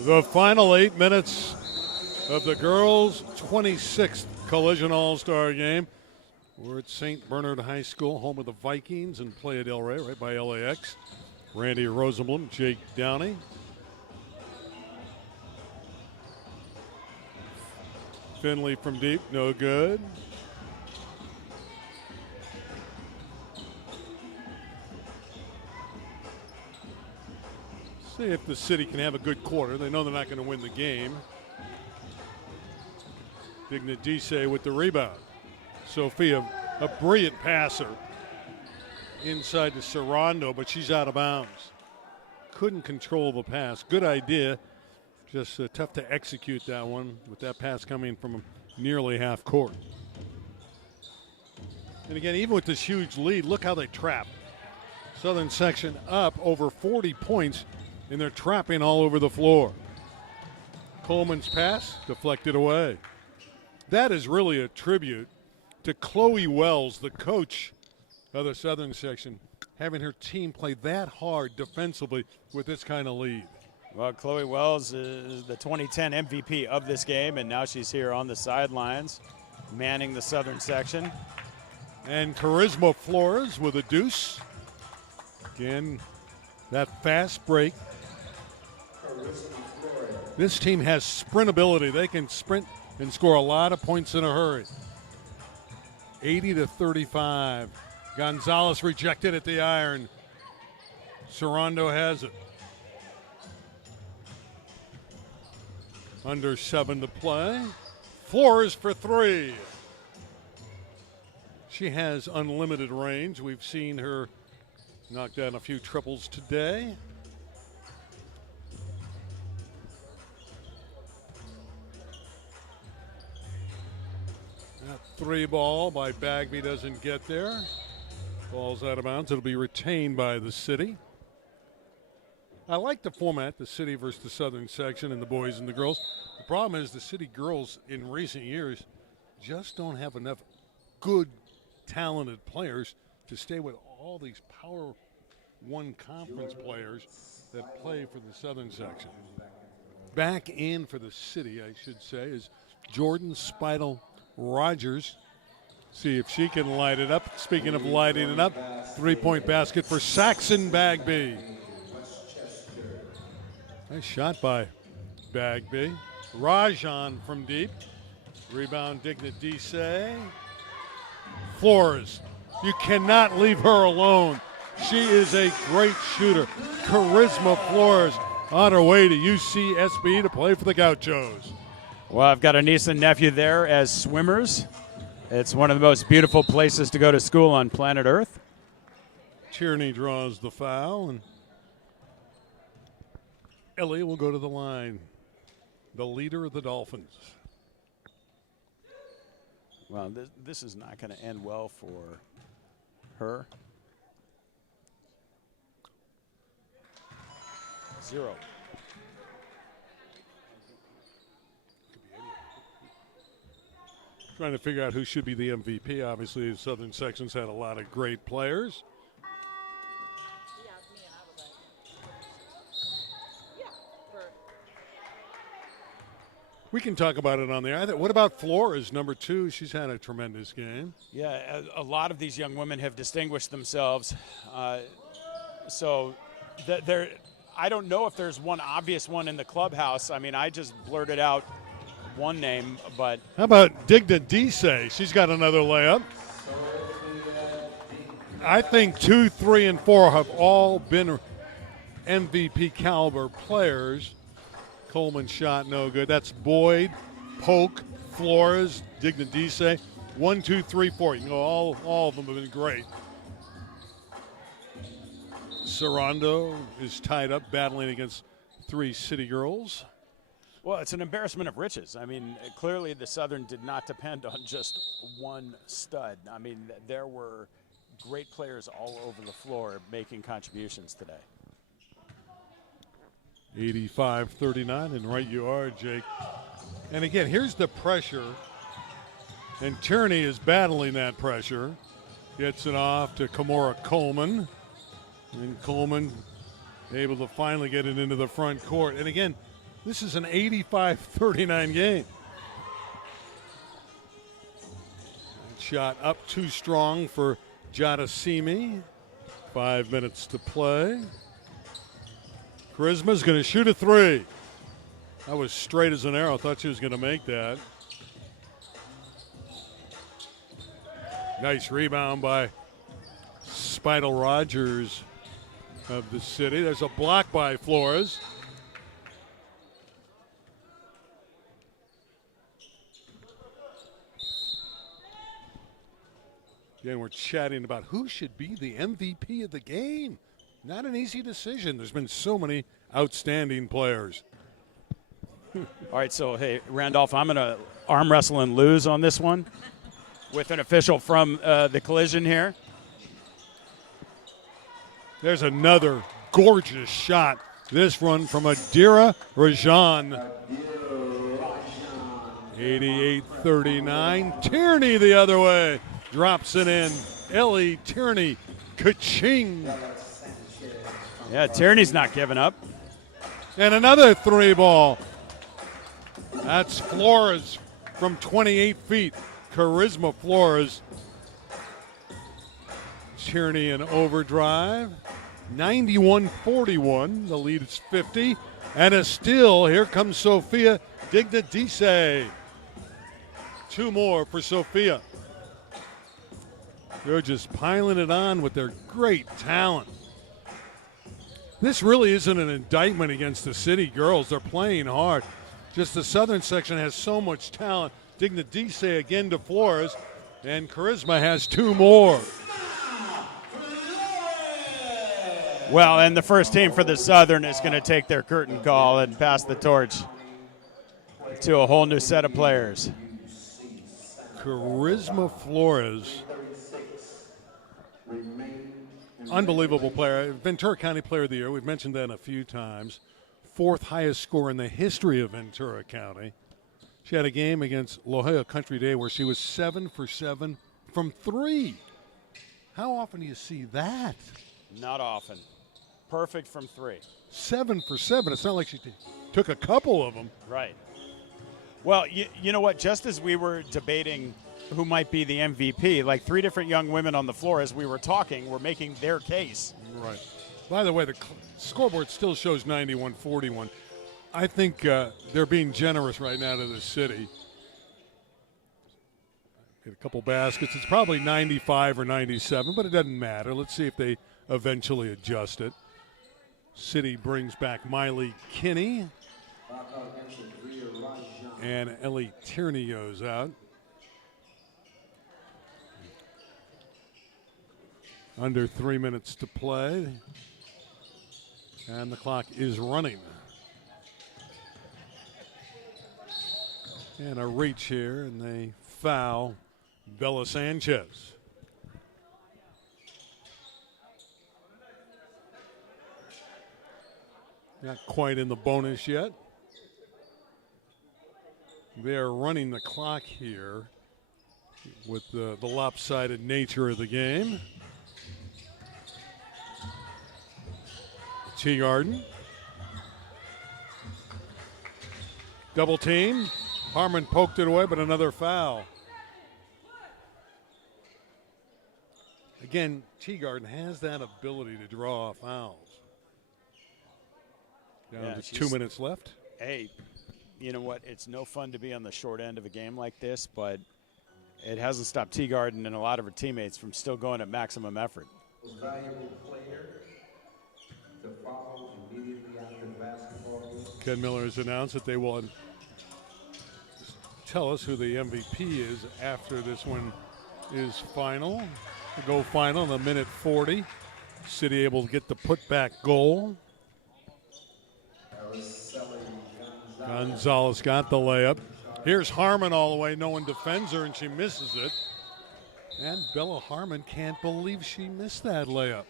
The final 8 minutes of the girls' 26th Collision All-Star Game. We're at St. Bernard High School, home of the Vikings in Playa del Rey, right by LAX. Randy Rosenblum, Jake Downey. Finley from deep, no good. See if the city can have a good quarter. They know they're not going to win the game. Dignadise with the rebound. Sophia, a brilliant passer inside to Sorondo, but she's out of bounds. Couldn't control the pass. Good idea. Just tough to execute that one with that pass coming from nearly half court. And again, even with this huge lead, look how they trap. Southern section up over 40 points, and they're trapping all over the floor. Coleman's pass deflected away. That is really a tribute to Chloe Wells, the coach of the Southern section, having her team play that hard defensively with this kind of lead. Well, Chloe Wells is the 2010 MVP of this game, and now she's here on the sidelines, manning the Southern section. And Karisma Flores with a deuce. Again, that fast break. This team has sprint ability. They can sprint and score a lot of points in a hurry. 80-35. Gonzalez rejected at the iron. Sorondo has it. Under 7 to play. Flores for 3. She has unlimited range. We've seen her knock down a few triples today. That 3 ball by Bagby doesn't get there. Ball's out of bounds. It'll be retained by the city. I like the format, the city versus the Southern section and the boys and the girls. The problem is the city girls in recent years just don't have enough good, talented players to stay with all these Power 1 conference players that play for the Southern section. Back in for the city, I should say, is Jordan Spidel Rogers. See if she can light it up. Speaking of lighting it up, 3-point basket for Saxon Bagby. Nice shot by Bagby. Rajan from deep. Rebound Dignadise. Flores. You cannot leave her alone. She is a great shooter. Karisma Flores on her way to UCSB to play for the Gauchos. Well, I've got a niece and nephew there as swimmers. It's one of the most beautiful places to go to school on planet Earth. Tierney draws the foul, and Ellie will go to the line. The leader of the Dolphins. Well, this is not going to end well for her. 0. Trying to figure out who should be the MVP. Obviously, the Southern section's had a lot of great players. We can talk about it on the air. What about Flores, number 2? She's had a tremendous game. Yeah, a lot of these young women have distinguished themselves. So I don't know if there's one obvious one in the clubhouse. I mean, I just blurted out one name, but. How about Dignadise? She's got another layup. I think 2, 3, and 4 have all been MVP caliber players. Coleman shot no good. That's Boyd, Polk, Flores, Dignadise. 1, 2, 3, 4. You can go all of them have been great. Sorondo is tied up battling against 3 city girls. Well, it's an embarrassment of riches. I mean, clearly the Southern did not depend on just one stud. I mean, there were great players all over the floor making contributions today. 85-39, and right you are, Jake. And again, here's the pressure, and Tierney is battling that pressure. Gets it off to Kimora Coleman, and Coleman able to finally get it into the front court. And again, This is an 85-39 game. Shot up too strong for Jadasimi. 5 minutes to play. Karisma's going to shoot a three. That was straight as an arrow. Thought she was going to make that. Nice rebound by Spidal Rogers of the city. There's a block by Flores. Again, we're chatting about who should be the MVP of the game. Not an easy decision. There's been so many outstanding players. All right, so, hey, Randolph, I'm going to arm wrestle and lose on this one with an official from the collision here. There's another gorgeous shot. This one from Adira Rajan. 88-39. Tierney the other way. Drops it in. Ellie Tierney. Ka-ching. Yeah, Tierney's not giving up. And another three ball. That's Flores from 28 feet. Karisma Flores. Tierney in overdrive. 91-41. The lead is 50. And a steal. Here comes Sophia Dignadise. Two more for Sophia. They're just piling it on with their great talent. This really isn't an indictment against the city girls. They're playing hard. Just the southern section has so much talent. Dignadise again to Flores, and Karisma has two more. Well, and the first team for the Southern is going to take their curtain call and pass the torch to a whole new set of players. Karisma Flores, unbelievable player. Ventura County Player of the Year. We've mentioned that a few times. Fourth highest score in the history of Ventura County. She had a game against La Jolla Country Day where she was 7 for 7 from three. How often do you see that? Not often. Perfect from three. 7 for 7. It's not like she took a couple of them. Right. Well, you know what? Just as we were debating who might be the MVP, like three different young women on the floor as we were talking were making their case. Right. By the way, the scoreboard still shows 91-41. I think they're being generous right now to the city. Get a couple baskets. It's probably 95 or 97, but it doesn't matter. Let's see if they eventually adjust it. City brings back Miley Kinney. And Ellie Tierney goes out. Under 3 minutes to play. And the clock is running. And a reach here, and they foul Bella Sanchez. Not quite in the bonus yet. They're running the clock here with the lopsided nature of the game. Teagarden. Double team. Harmon poked it away, but another foul. Again, Teagarden has that ability to draw fouls. Down to 2 minutes left. Hey, you know what? It's no fun to be on the short end of a game like this, but it hasn't stopped Teagarden and a lot of her teammates from still going at maximum effort. Ken Miller has announced that they will tell us who the MVP is after this one is final. The go final in a minute 40. City able to get the putback goal. Gonzalez got the layup. Here's Harmon all the way. No one defends her, and she misses it. And Bella Harmon can't believe she missed that layup.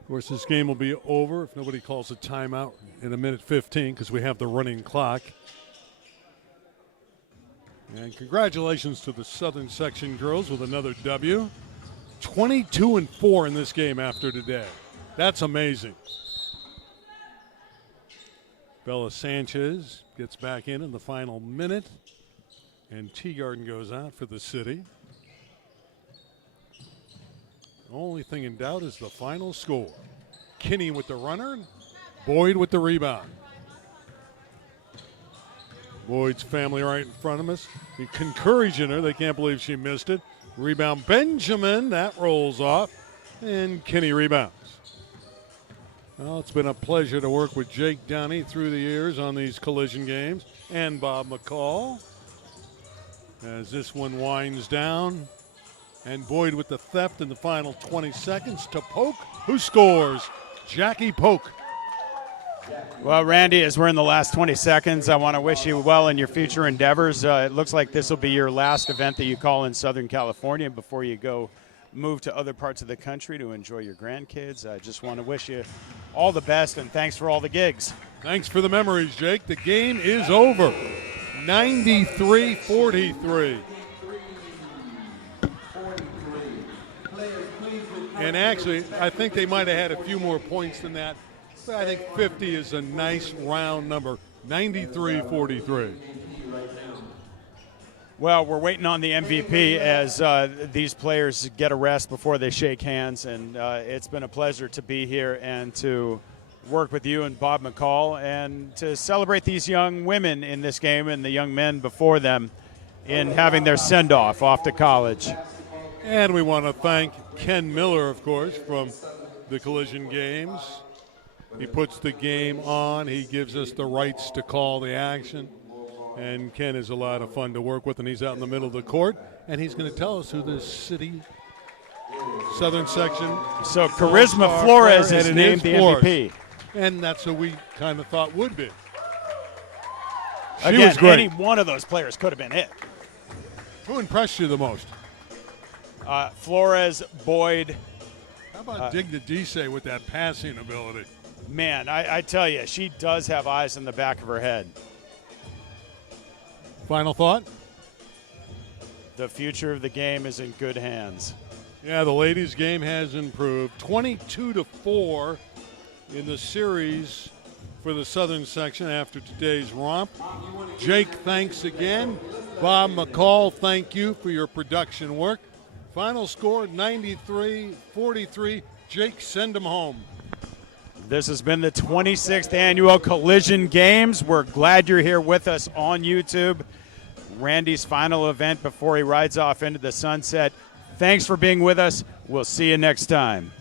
Of course, this game will be over if nobody calls a timeout in a minute 15 because we have the running clock. And congratulations to the Southern Section girls with another W. 22-4 in this game after today. That's amazing. Bella Sanchez gets back in the final minute, and Teagarden goes out for the city. Only thing in doubt is the final score. Kinney with the runner, Boyd with the rebound. Boyd's family right in front of us, encouraging her. They can't believe she missed it. Rebound Benjamin, that rolls off, and Kinney rebounds. Well, it's been a pleasure to work with Jake Downey through the years on these collision games, and Bob McCall. As this one winds down, and Boyd with the theft in the final 20 seconds to Polk, who scores? Jackie Polk. Well, Randy, as we're in the last 20 seconds, I want to wish you well in your future endeavors. It looks like this will be your last event that you call in Southern California before you go move to other parts of the country to enjoy your grandkids. I just want to wish you all the best, and thanks for all the gigs. Thanks for the memories, Jake. The game is over. 93-43. And actually, I think they might have had a few more points than that. But I think 50 is a nice round number. 93-43. Well, we're waiting on the MVP as these players get a rest before they shake hands, and it's been a pleasure to be here and to work with you and Bob McCall and to celebrate these young women in this game and the young men before them in having their send-off off to college. And we want to thank Ken Miller, of course, from the Collision Games. He puts the game on. He gives us the rights to call the action. And Ken is a lot of fun to work with, and he's out in the middle of the court. And he's going to tell us who the city Southern section. So Karisma Flores is named the MVP. And that's who we kind of thought would be. She Again, was great. any one of those players could have been it. Who impressed you the most? Flores, Boyd. How about Digna Dise with that passing ability? Man, I tell you, she does have eyes in the back of her head. Final thought? The future of the game is in good hands. Yeah, the ladies' game has improved. 22-4 in the series for the Southern section after today's romp. Jake, thanks again. Bob McCall, thank you for your production work. Final score, 93-43. Jake, send them home. This has been the 26th annual Collision Games. We're glad you're here with us on YouTube. Randy's final event before he rides off into the sunset. Thanks for being with us. We'll see you next time.